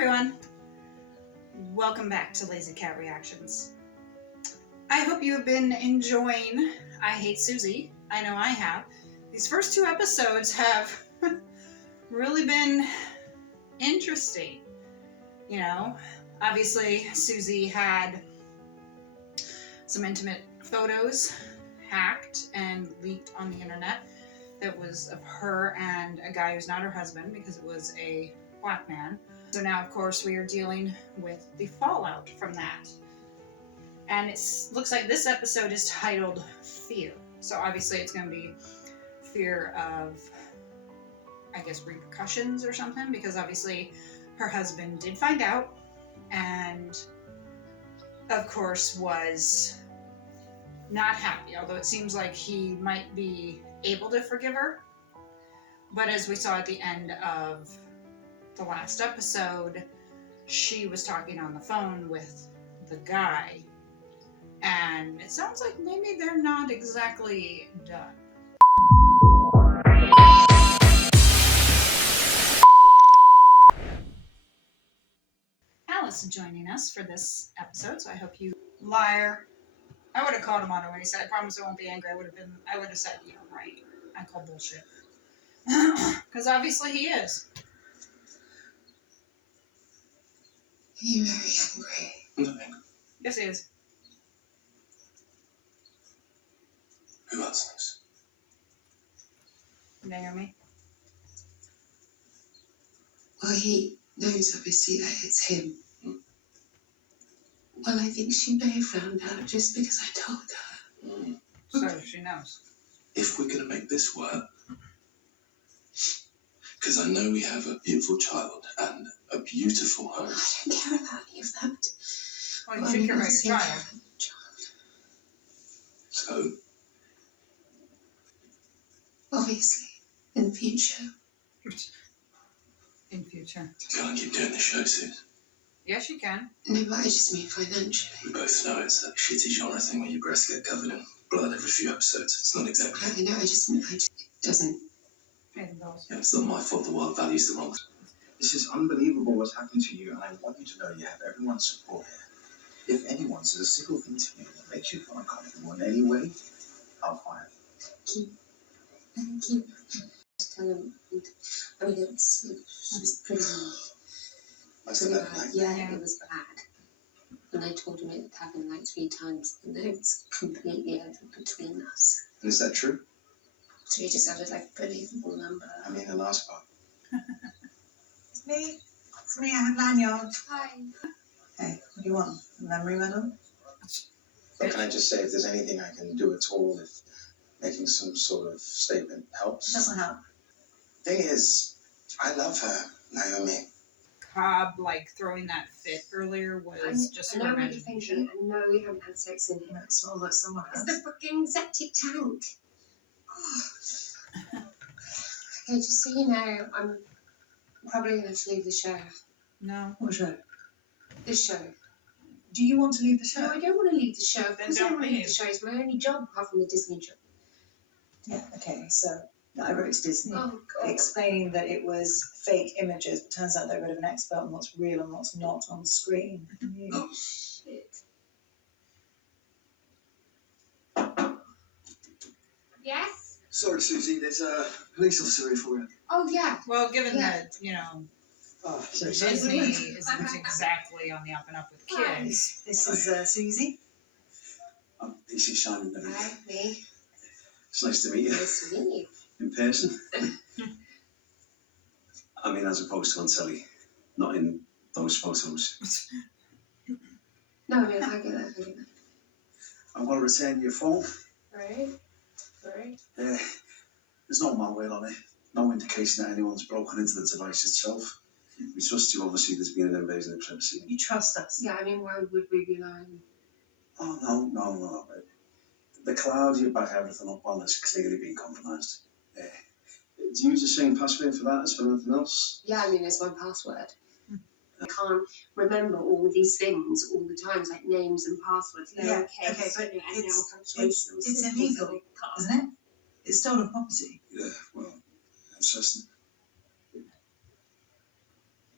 everyone, welcome back to Lazy Cat Reactions. I hope you have been enjoying I Hate Suzie. I know I have. These first two episodes have really been interesting. You know, obviously Suzie had some intimate photos hacked and leaked on the internet that was of her and a guy who's not her husband because it was a black man. So now, of course, we are dealing with the fallout from that. And it looks like this episode is titled Fear. So obviously it's going to be fear of, I guess, repercussions or something, because obviously her husband did find out and, of course, was not happy, although it seems like he might be able to forgive her. But as we saw at the end of the last episode, she was talking on the phone with the guy, and it sounds like maybe they're not exactly done. Alice joining us for this episode, so I hope you liar. I would have called him on it when he said, I promise I won't be angry. I would have said, yeah, right. I call bullshit. Because obviously he is. Are you very angry? I'm not angry. Yes, he is. Who else knows? Naomi. Well, he knows obviously that it's him. Well, I think she may have found out just because I told her. So she knows. If we're going to make this work, because I know we have a beautiful child and a beautiful home. I don't care about any of that. Well, you should care about your child. So? Obviously, in the future. In future. You can't keep doing the show, Sis. Yes, you can. No, but I just mean financially. We both know it's that shitty genre thing where your breasts get covered in blood every few episodes. It's not exactly. I know, I just it doesn't. Pay the bills. Yeah, it's not my fault the world values the wrong. This is unbelievable what's happened to you, and I want you to know you have everyone's support here. If anyone says a single thing to me that makes you feel uncomfortable in any way, I'll fire you. Thank you. Tell him. I mean, it was pretty. Bad. Yeah, it was bad. And I told him it happened like 3 times, and then it's completely over between us. And is that true? So he just added like a believable number. I mean, the last part. It's me, I have lanyard. Hi. Hey, what do you want? A memory medal? But can I just say, if there's anything I can do at all, if making some sort of statement helps? It doesn't help. Thing is, I love her, Naomi. Cobb, like, throwing that fit earlier was just her imagination. I know we haven't had sex in here. It smells like someone else. It's the fucking septic tank. Okay, just so you know, I'm probably going to have to leave the show. No. What show? This show. Do you want to leave the show? No, I don't want to leave the show. Of Then course I don't don't want to leave leave. the show. It's my only job apart from the Disney job. Yeah, okay, so I wrote to Disney Oh, God. explaining that it was fake images, but turns out they're a bit of an expert on what's real and what's not on the screen. Oh, shit. Yes? Sorry, Susie, there's a police officer here for you. Oh, yeah. Well, given Yeah. that, you know, Oh, sorry. Disney isn't exactly on the up and up with kids. This is Susie. I'm PC Simon. Hi, me. It's nice to meet you Nice to meet you. in person. I mean, as opposed to on telly, not in those photos. No, I get that. I'm going to return your phone. Right? There's no malware on it. No indication that anyone's broken into the device itself. We trust you, obviously, there's been an invasion of privacy. You trust us? Yeah, I mean, why would we be lying? Oh, no. The cloud you back everything up on has clearly been compromised. Do you use the same password for that as for anything else? Yeah, I mean, it's my password. I can't remember all these things all the time, like names and passwords. Yeah, okay, but it's illegal, isn't it? It's stolen property. Yeah, well, I'm just...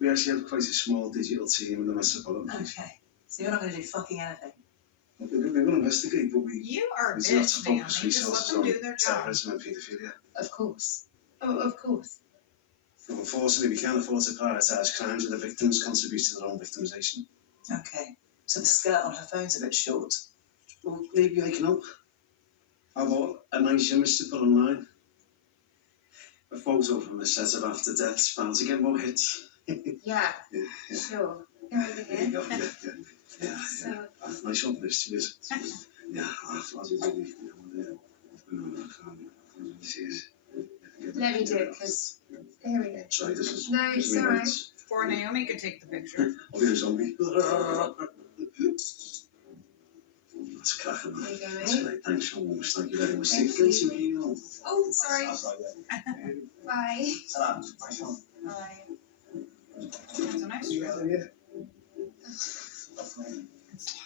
We actually have quite a small digital team in the metropolitan. Okay. So you're not going to do fucking anything? We're going to investigate, but You are a it's not bitch, to Naomi. focus Just let resources them on do their job. terrorism and paedophilia. Of course. Oh, of course. But unfortunately, we can't afford to prioritise crimes where the victims contribute to their own victimisation. Okay. So the skirt on her phone's a bit short. Well, maybe I can help. How about a nice image to put online? A photo from the set of After Death, bound to get more hits. Yeah, Yeah. sure. Go over There you here. go. Yeah. So, Nice one, this, cheers. Yeah, I'll do it. let me do it, because here we go. Sorry, this is. No, it's all right. Or Naomi could take the picture. I'll be a zombie. That's cracking, man. There you go, That's mate. great. Thanks so much. Thank you very much. Thank Thank you. you. Oh, sorry. Bye. Bye. That's a nice trailer.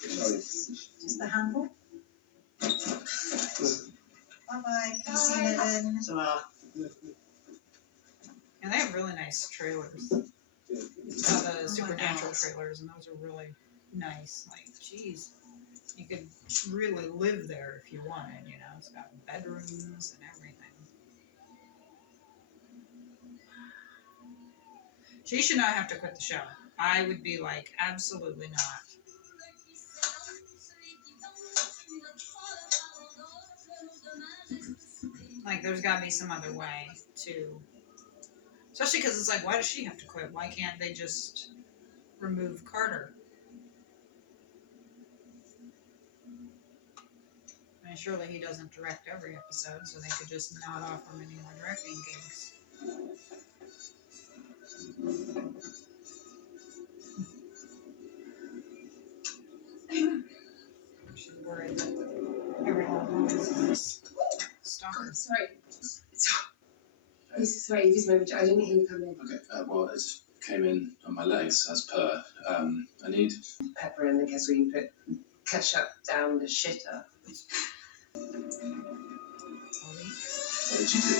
Just the handle. Bye-bye. Can you see it then? And they have really nice trailers. The supernatural trailers, and those are really nice. Like, geez, you could really live there if you wanted, you know. It's got bedrooms and everything. She should not have to quit the show. I would be like, absolutely not. Like, there's got to be some other way to, especially because it's like, why does she have to quit? Why can't they just remove Carter? I mean, surely he doesn't direct every episode, so they could just not offer him any more directing gigs. She's worried that everyone knows this stalker. Sorry. Sorry, you just moved. I didn't hear you come in. Okay, well, it just came in on my legs as per. I need. Pepper in the kettle, you put ketchup down the shitter. What did you do?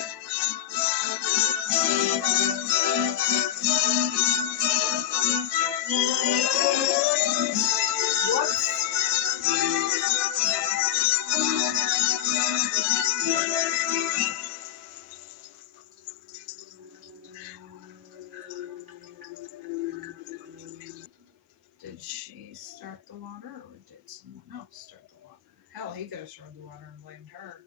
Did she start the water, or did someone else start the water? Hell, he could have started the water and blamed her.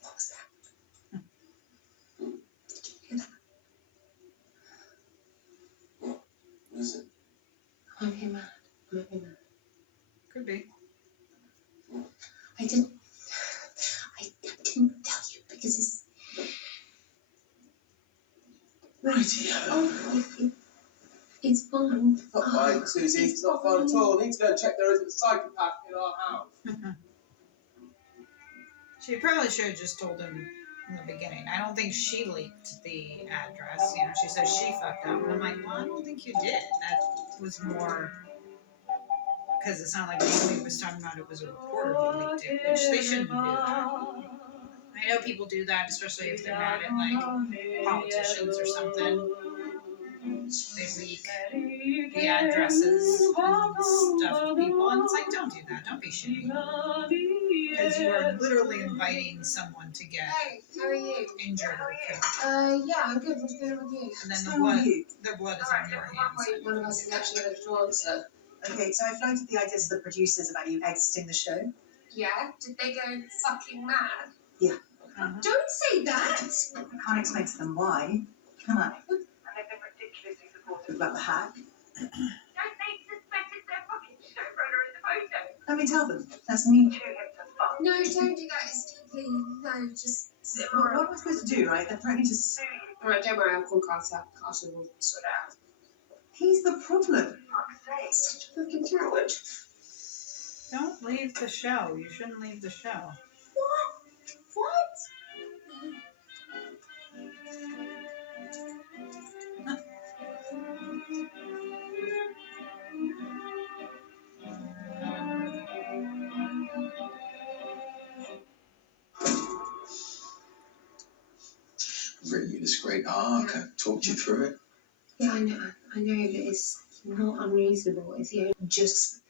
What was that? Did you hear that? What is it? I'm here mad. Could be. I didn't tell you because it's. Righty-o. It's fine. Not fine, Suzie. It's not fine at all. I need to go and check there isn't a psychopath in our house. She probably should have just told him in the beginning. I don't think she leaked the address. You know, she says she fucked up. And I'm like, well, I don't think you did. That was more because it sounded like Naomi was talking about it was a reporter who leaked it, which they shouldn't do that. I know people do that, especially if they're mad at like politicians or something. They leak the addresses and stuff to people, and it's like, don't do that. Don't be shitty. Because you are literally inviting someone to get Hey, how are you? injured or killed. Yeah, I'm good. What's going on with you? And then So the are blood, you? their blood is on your hands. Wait, one of us is actually going to answer. Okay, so I floated the ideas to the producers about you exiting the show. Yeah? Did they go fucking mad? Yeah. Uh-huh. Don't say that! I can't explain to them why, can I? And they've been ridiculously supportive about the hack. Don't they suspect it's their fucking showrunner in the photo? Let me tell them. That's me chewing him to fuck. No, don't do that. It's deeply. No, just. What am I supposed to do, right? They're threatening to sue you. Alright, don't worry. I'll call Carter. Carter will sort it out. He's the problem. Fuck's sake. Such a fucking coward. Don't leave the show. You shouldn't leave the show. What? Really this great arc. I talked you through it. Yeah, I know, but it's not unreasonable, is it? Just,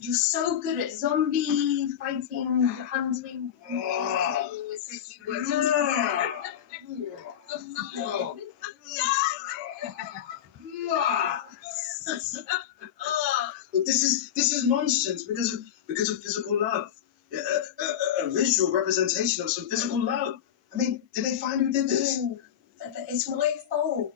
you're so good at zombie fighting, hunting. You said you were. Look, this is nonsense because of physical love. A visual representation of some physical love. I mean, did they find who did this? No, it's my fault.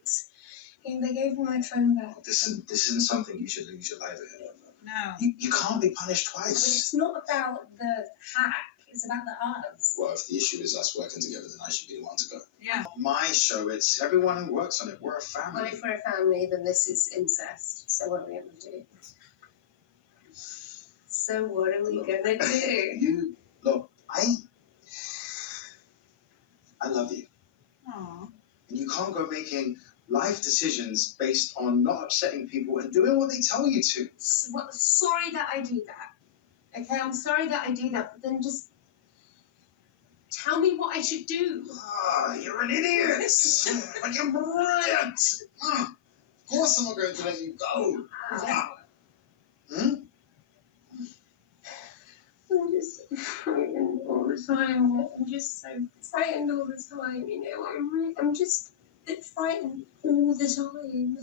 They gave me my phone back. This isn't something you should lose your livelihood over. No. You can't be punished But twice. it's not about the hack. It's about the us. Well, if the issue is us working together, then I should be the one to go. Yeah. My show, it's everyone who works on it. We're a family. Well, if we're a family, then this is incest. So what are we going to do? So what are we going to do? Look, I love you. Aw. And you can't go making life decisions based on not upsetting people and doing what they tell you to. Sorry that I do that. Okay, I'm sorry that I do that, but then just tell me what I should do. You're an idiot! But you're brilliant! Of course I'm not going to let you go. I'm just frightened all the time. I'm just so frightened all the time, you know. I'm just a bit frightened all the time.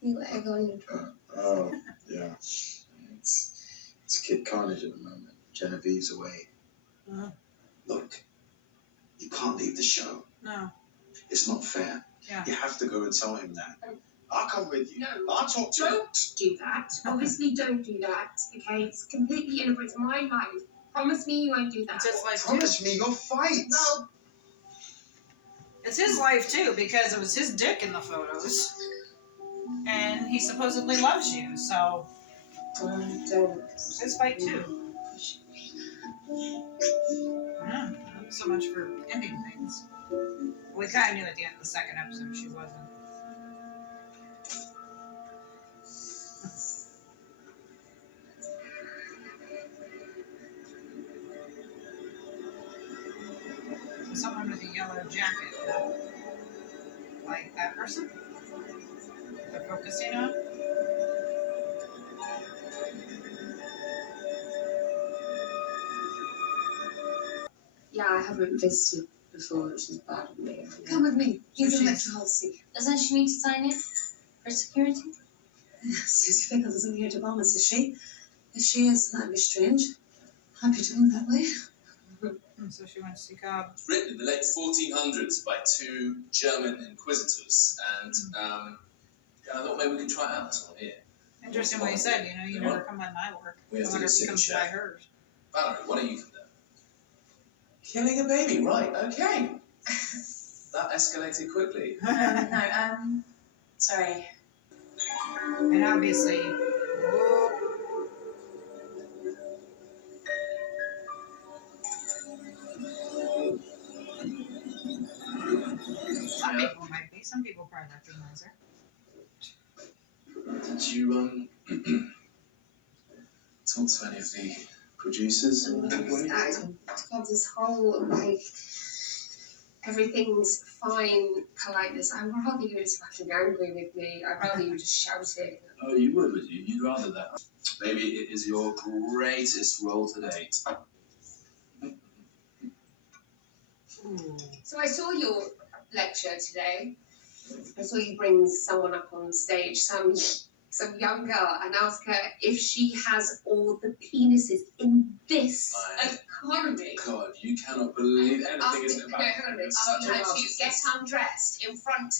You got egg on your tongue. Oh, yeah. It's Kid Carnage at the moment. Genevieve's away. Look, you can't leave the show. No. It's not fair. Yeah. You have to go and tell him that. I'll come with you. No. I'll talk to him. Don't do that. Obviously, don't do that. Okay, it's completely inappropriate. My life. Promise me you won't do that. It's his life too. Promise me you'll fight. Well, It's his life too, because it was his dick in the photos. And he supposedly loves you, so don't. it's his fight too. Yeah, not so much for ending things. We kind of knew at the end of the second episode she wasn't. So someone with a yellow jacket, like that person they're focusing on. Yeah, I haven't visited before, which is bad of me. Come with me. He's So a she's- Mr. Halsey. Doesn't she need to sign in for security? Susie Fickle doesn't hear to bomb us, is she? If she is, that'd be strange. Happy doing that way. And so she went to see Cobb. Written in the late 1400s by two German inquisitors, and I thought maybe we could try it out this one here. Interesting what he said, you know, you never come by my work. We I have to wonder get if he comes signature. by hers. Valerie, why don't you come down? Killing a baby, right, okay. That escalated quickly. Sorry. And obviously, whoa. Some people might be. Some people probably recognize her. Did you talk to any of the producers? I've got this whole, like, everything's fine politeness. I'd rather you was fucking angry with me. I'd rather you just shouted. Oh, you would you? You'd rather that. Maybe it is your greatest role to date. So I saw your lecture today. I saw you bring someone up on stage, some young girl, and ask her if she has all the penises in this economy. God, you cannot believe anything isn't about it. It's such a After you get narcissist. undressed in front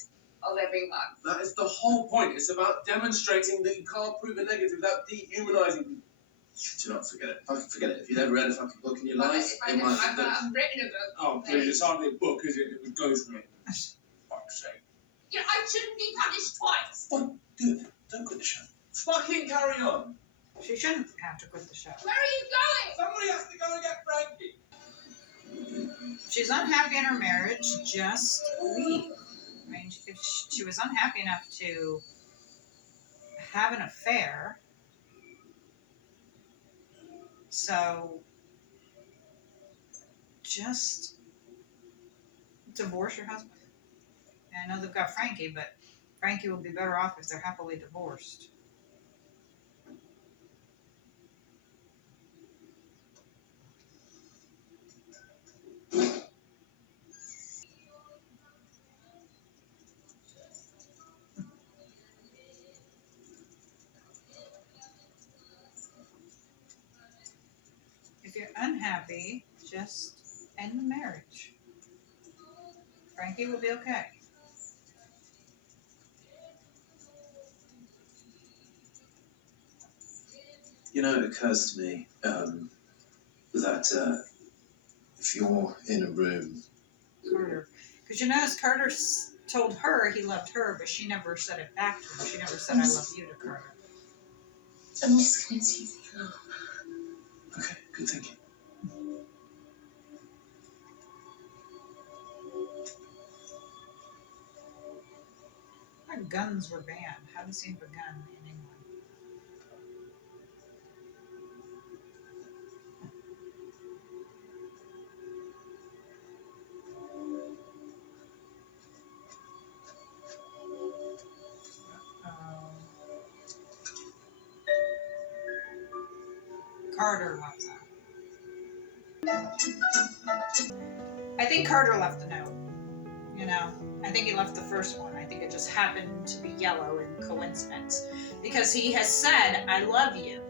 of everyone. That is the whole point. It's about demonstrating that you can't prove a negative without dehumanizing people. Do you not forget it? Fucking forget it. If you've never read a fucking book in your life, If it might be I've written a book. Oh, please, it's hardly a book, is it? It was ghostwritten. Fuck's sake. Yeah, I shouldn't be punished twice. good. Don't quit the show. Fucking carry on. She shouldn't have to quit the show. Where are you going? Somebody has to go and get Frankie. She's unhappy in her marriage, just leave. I mean, if she was unhappy enough to have an affair, so just divorce your husband. And I know they've got Frankie, but Frankie will be better off if they're happily divorced. If you're unhappy, just end the marriage. Frankie will be okay. You know, it occurs to me that if you're in a room, Carter. Because you notice Carter told her he loved her, but she never said it back to him. She never said, I love you to Carter. I'm just going to see you. okay, good thinking. I thought guns were banned. How does he have a gun in England? Carter loves that. I think Carter left the note. You know, I think he left the first one. I think it just happened to be yellow in coincidence. Because he has said, I love you.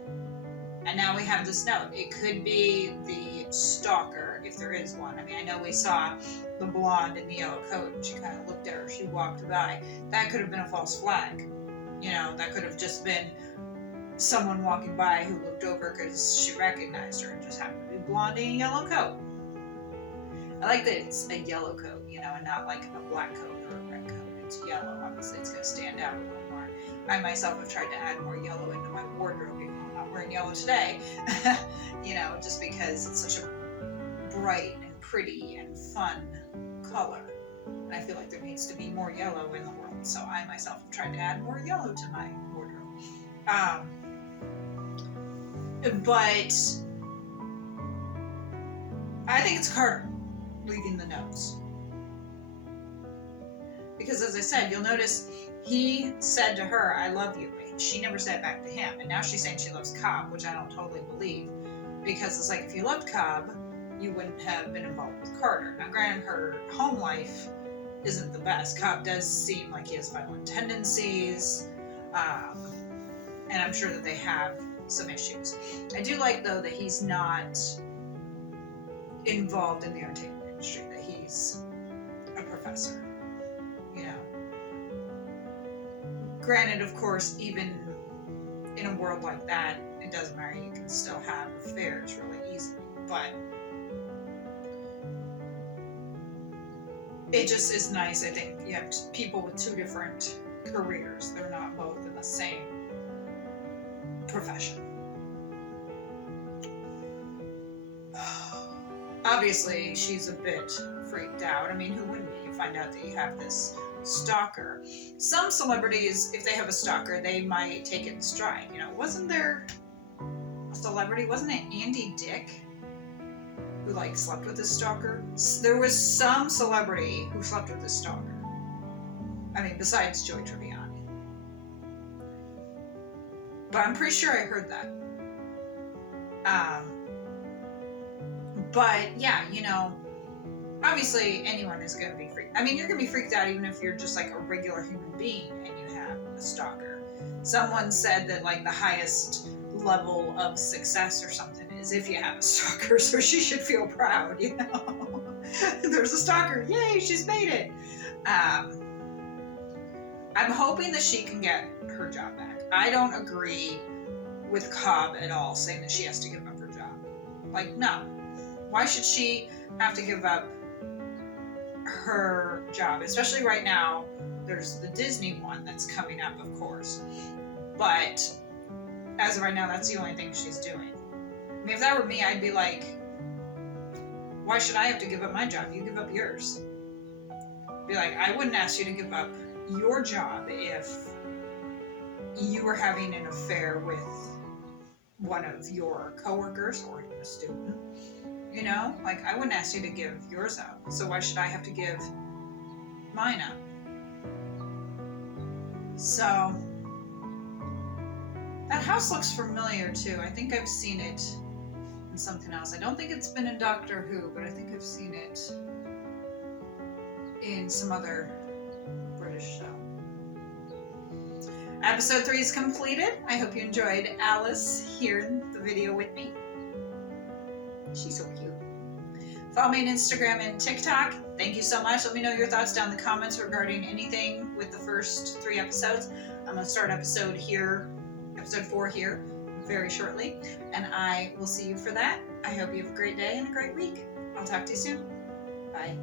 And now we have this note. It could be the stalker, if there is one. I mean, I know we saw the blonde in the yellow coat, and she kind of looked at her. She walked by. That could have been a false flag. You know, that could have just been someone walking by who looked over because she recognized her and just happened to be blonde in a yellow coat. I like that it's a yellow coat, you know, and not like a black coat or a red coat. It's yellow. Obviously, it's going to stand out a little more. I myself have tried to add more yellow into my wardrobe, even though I'm not wearing yellow today. You know, just because it's such a bright and pretty and fun color. And I feel like there needs to be more yellow in the world. So I myself have tried to add more yellow to my wardrobe. But I think it's Carter leaving the notes. Because as I said, you'll notice he said to her, I love you. She never said it back to him. And now she's saying she loves Cobb, which I don't totally believe. Because it's like, if you loved Cobb, you wouldn't have been involved with Carter. Now granted, her home life isn't the best. Cobb does seem like he has violent tendencies. And I'm sure that they have some issues. I do like, though, that he's not involved in the entertainment industry, that he's a professor, you know. Granted, of course, even in a world like that, it doesn't matter, you can still have affairs really easily, but it just is nice. I think you have people with two different careers. They're not both in the same profession. Obviously, she's a bit freaked out. I mean, who wouldn't be? You find out that you have this stalker. Some celebrities, if they have a stalker, they might take it in stride. You know, wasn't there a celebrity, wasn't it Andy Dick, who like slept with his stalker? There was some celebrity who slept with his stalker. I mean, besides Joey Tribbiani. But I'm pretty sure I heard that. But yeah, you know, obviously anyone is going to be freaked. I mean, you're going to be freaked out even if you're just like a regular human being and you have a stalker. Someone said that like the highest level of success or something is if you have a stalker, so she should feel proud, you know. There's a stalker, yay, she's made it. I'm hoping that she can get her job back. I don't agree with Cobb at all, saying that she has to give up her job. Like, no. Why should she have to give up her job? Especially right now, there's the Disney one that's coming up, of course. But as of right now, that's the only thing she's doing. I mean, if that were me, I'd be like, why should I have to give up my job? You give up yours. Be like, I wouldn't ask you to give up your job if you were having an affair with one of your coworkers or even a student. You know, like, I wouldn't ask you to give yours up. so why should I have to give mine up? So, that house looks familiar too. I think I've seen it in something else. I don't think it's been in Doctor Who, but I think I've seen it in some other British show. Episode 3 is completed. I hope you enjoyed Alice here in the video with me. She's so cute. Follow me on Instagram and TikTok. Thank you so much. Let me know your thoughts down in the comments regarding anything with the first 3 episodes. I'm going to start episode 4 here, very shortly. And I will see you for that. I hope you have a great day and a great week. I'll talk to you soon. Bye.